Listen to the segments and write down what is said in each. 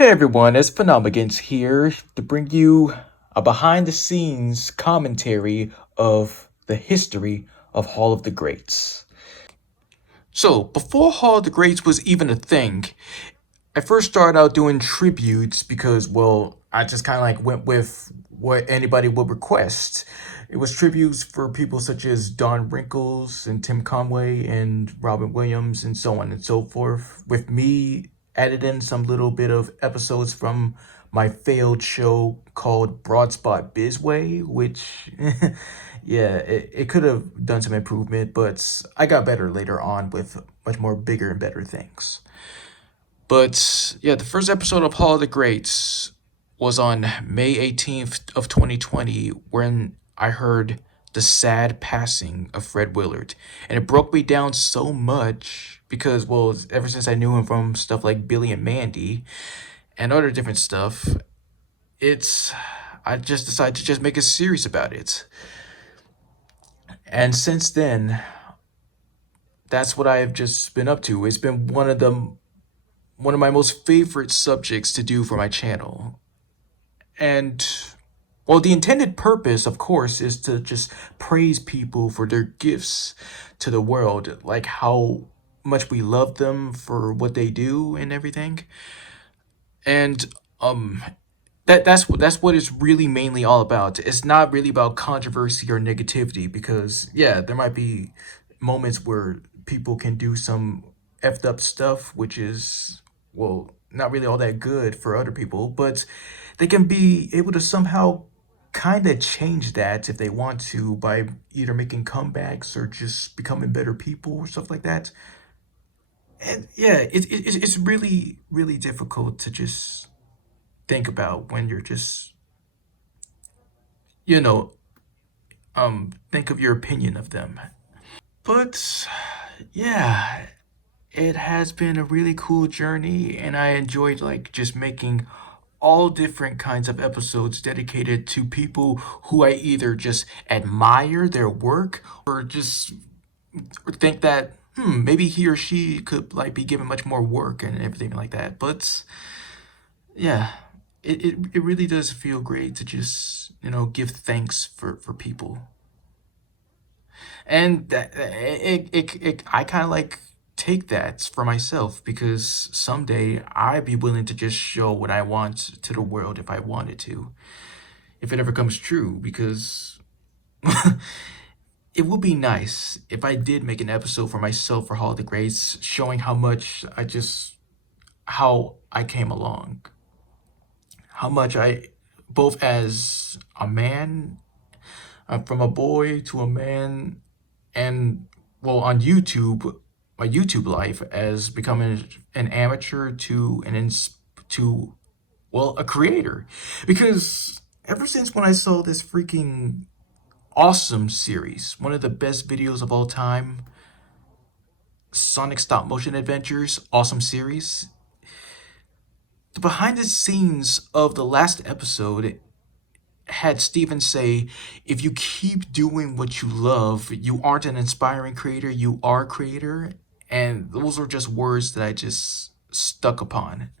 Hey everyone, it's PHENOMaGance here to bring you a behind the scenes commentary of the history of Hall of the Greats. So, before Hall of the Greats was even a thing, I first started out doing tributes because, well, I just kind of like went with what anybody would request. It was tributes for people such as Don Wrinkles and Tim Conway and Robin Williams and so on and so forth. With me added in some little bit of episodes from my failed show called Broadspot Bizway, which, yeah, it could have done some improvement, but I got better later on with much more bigger and better things. But yeah, the first episode of Hall of the Greats was on May 18th of 2020 when I heard the sad passing of Fred Willard. And it broke me down so much because, well, ever since I knew him from stuff like Billy and Mandy and other different stuff, it's I just decided to just make a series about it. And since then, that's what I've just been up to. It's been one of my most favorite subjects to do for my channel. And well, the intended purpose, of course, is to just praise people for their gifts to the world, like how much we love them for what they do and everything. And um that's what it's really mainly all about. It's not really about controversy or negativity because yeah, there might be moments where people can do some effed up stuff, which is well not really all that good for other people, but they can be able to somehow kind of change that if they want to by either making comebacks or just becoming better people or stuff like that. And yeah, it's really difficult to just think about when you're just you know think of your opinion of them. But yeah, it has been a really cool journey and I enjoyed like just making all different kinds of episodes dedicated to people who I either just admire their work or just think that maybe he or she could like be given much more work and everything like that. But yeah, it really does feel great to just give thanks for people. And I kind of like take that for myself because someday I'd be willing to just show what I want to the world if I wanted to, if it ever comes true, because it would be nice if I did make an episode for myself for Hall of the Greats, showing how I came along, how much I, both as a man, from a boy to a man, and well on YouTube, my YouTube life as becoming an amateur to to well a creator, because ever since when I saw this freaking awesome series, one of the best videos of all time, Sonic Stop Motion Adventures, awesome series. The behind the scenes of the last episode had Steven say, if you keep doing what you love, you aren't an inspiring creator, you are a creator. And those were just words that I just stuck upon.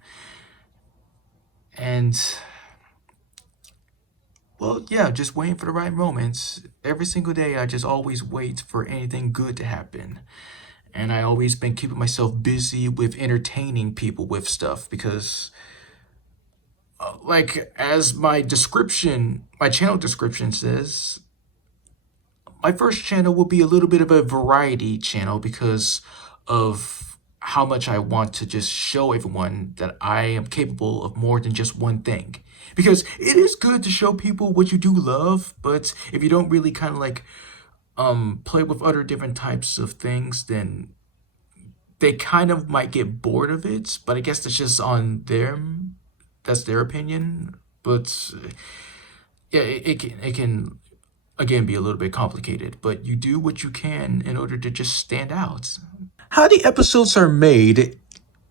And well, yeah, just waiting for the right moments. Every single day, I just always wait for anything good to happen. And I always been keeping myself busy with entertaining people with stuff because like as my channel description says, my first channel will be a little bit of a variety channel because of how much I want to just show everyone that I am capable of more than just one thing. Because it is good to show people what you do love, but if you don't really kind of like play with other different types of things, then they kind of might get bored of it. But I guess that's just on them. That's their opinion. But yeah, it can again be a little bit complicated, but you do what you can in order to just stand out. How the episodes are made,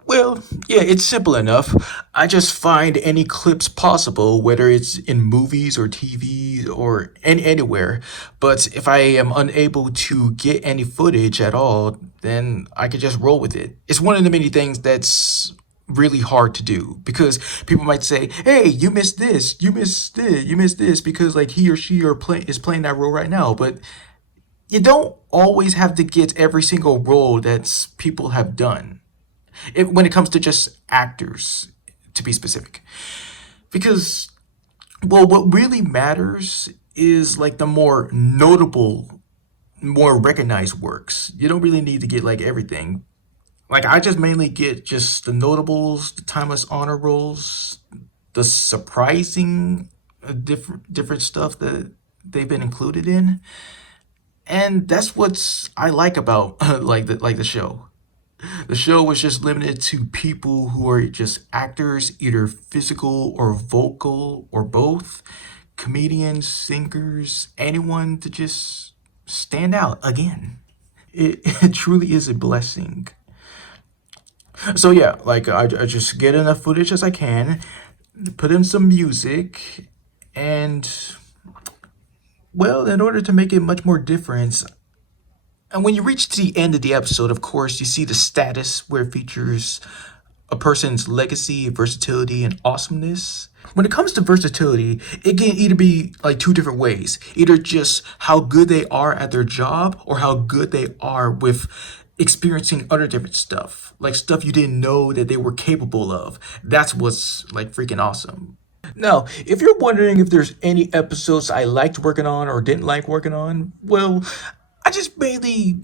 well, yeah, it's simple enough. I just find any clips possible, whether it's in movies or TV or anywhere. But if I am unable to get any footage at all, then I can just roll with it. It's one of the many things that's really hard to do because people might say, "Hey, you missed this, you missed this," because like he or she is playing that role right now. But you don't always have to get every single role that's people have done. When it comes to just actors, to be specific, because well, what really matters is like the more notable, more recognized works. You don't really need to get like everything. Like I just mainly get just the notables, the timeless honor rolls, the surprising different stuff that they've been included in, and that's what's I like about like the show. The show was just limited to people who are just actors, either physical or vocal or both, comedians, singers, anyone to just stand out again. It truly is a blessing. So yeah, like I just get enough footage as I can, put in some music, and well, in order to make it much more different, and when you reach to the end of the episode, of course, you see the status where it features a person's legacy, versatility, and awesomeness. When it comes to versatility, it can either be like two different ways. Either just how good they are at their job or how good they are with experiencing other different stuff. Like stuff you didn't know that they were capable of. That's what's like freaking awesome. Now, if you're wondering if there's any episodes I liked working on or didn't like working on, well, I just mainly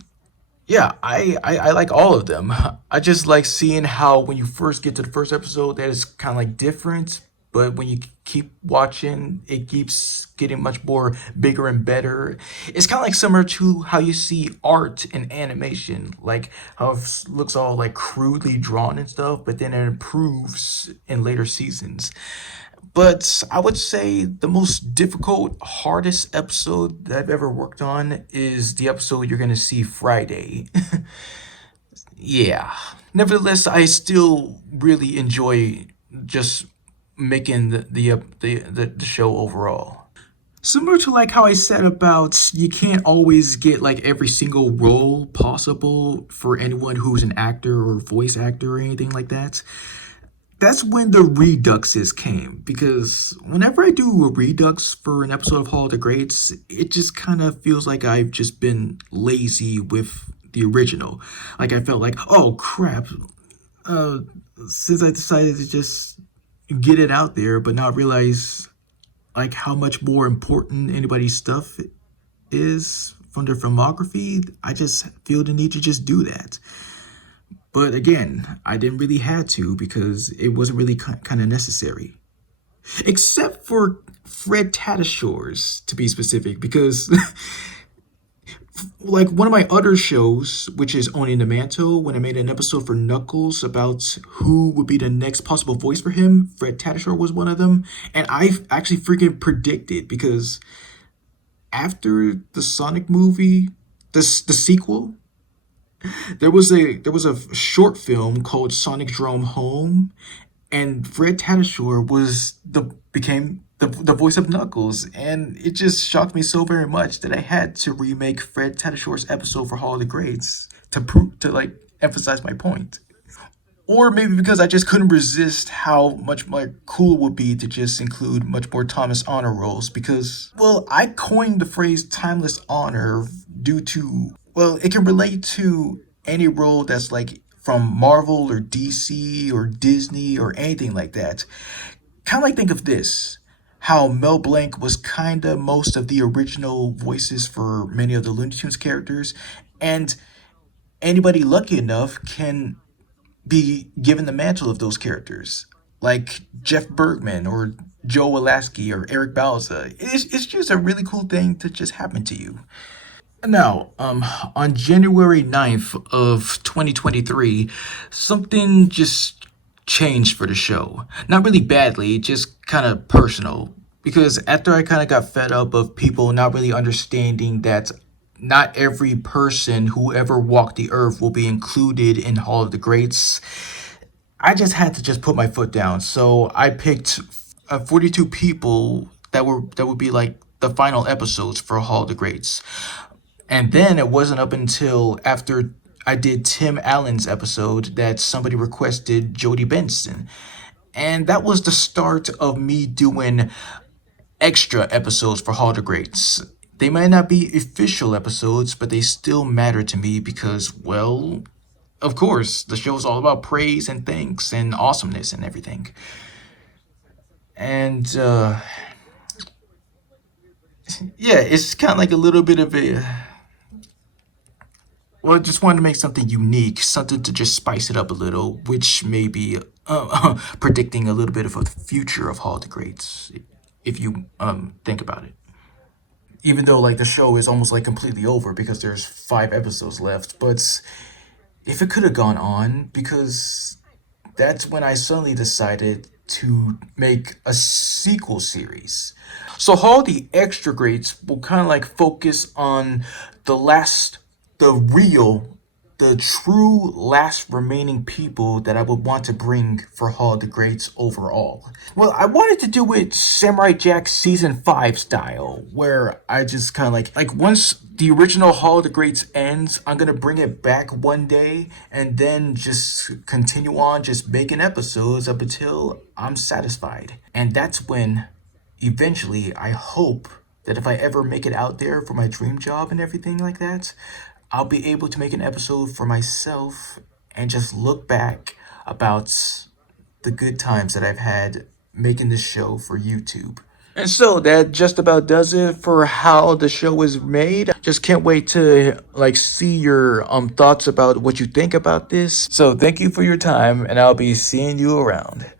yeah, I like all of them. I just like seeing how when you first get to the first episode, that is kind of like different, but when you keep watching, it keeps getting much more bigger and better. It's kind of like similar to how you see art in animation, like how it looks all like crudely drawn and stuff, but then it improves in later seasons. But I would say the most difficult, hardest episode that I've ever worked on is the episode you're gonna see Friday. Yeah. Nevertheless, I still really enjoy just making the show overall. Similar to like how I said about you can't always get like every single role possible for anyone who's an actor or voice actor or anything like that. That's when the reduxes came because whenever I do a redux for an episode of Hall of the Greats, it just kind of feels like I've just been lazy with the original. Like I felt like, oh crap, uh, since I decided to just get it out there, but not realize like how much more important anybody's stuff is from their filmography, I just feel the need to just do that. But again, I didn't really had to because it wasn't really kind of necessary. Except for Fred Tatasciore, to be specific, because like one of my other shows, which is Owning the Mantle, when I made an episode for Knuckles about who would be the next possible voice for him, Fred Tatasciore was one of them. And I actually freaking predicted because after the Sonic movie, the sequel, there was a short film called Sonic Drome Home, and Fred Tatasciore was the became the voice of Knuckles, and it just shocked me so very much that I had to remake Fred Tatasciore's episode for Hall of the Greats to prove to like emphasize my point. Or maybe because I just couldn't resist how much like cool it would be to just include much more Thomas Honor roles because well, I coined the phrase timeless honor due to well, it can relate to any role that's like from Marvel or DC or Disney or anything like that. Kind of like think of this. How Mel Blanc was kind of most of the original voices for many of the Looney Tunes characters, and anybody lucky enough can be given the mantle of those characters, like Jeff Bergman or Joe Walaski or Eric Balza. It's just a really cool thing to just happen to you. Now, on January 9th of 2023, something just changed for the show. Not really badly, just kind of personal. Because after I kind of got fed up of people not really understanding that not every person who ever walked the earth will be included in Hall of the Greats, I just had to just put my foot down. So I picked 42 people that would be like the final episodes for Hall of the Greats. And then it wasn't up until after I did Tim Allen's episode that somebody requested Jodie Benson. And that was the start of me doing extra episodes for Hall of the Greats. They might not be official episodes, but they still matter to me because, well, of course, the show's all about praise and thanks and awesomeness and everything. And, yeah, it's kind of like a little bit of a. Well, I just wanted to make something unique, something to just spice it up a little, which may be predicting a little bit of a future of Hall of the Greats, if you think about it. Even though like the show is almost like completely over because there's 5 episodes left, but if it could have gone on, because that's when I suddenly decided to make a sequel series. So all the extra grades will kind of like focus on the last, the real, the true last remaining people that I would want to bring for Hall of the Greats overall. Well, I wanted to do it Samurai Jack season 5 style, where I just kind of like once the original Hall of the Greats ends, I'm gonna bring it back one day and then just continue on just making episodes up until I'm satisfied. And that's when eventually I hope that if I ever make it out there for my dream job and everything like that, I'll be able to make an episode for myself and just look back about the good times that I've had making this show for YouTube. And so that just about does it for how the show is made. Just can't wait to like see your thoughts about what you think about this. So thank you for your time and I'll be seeing you around.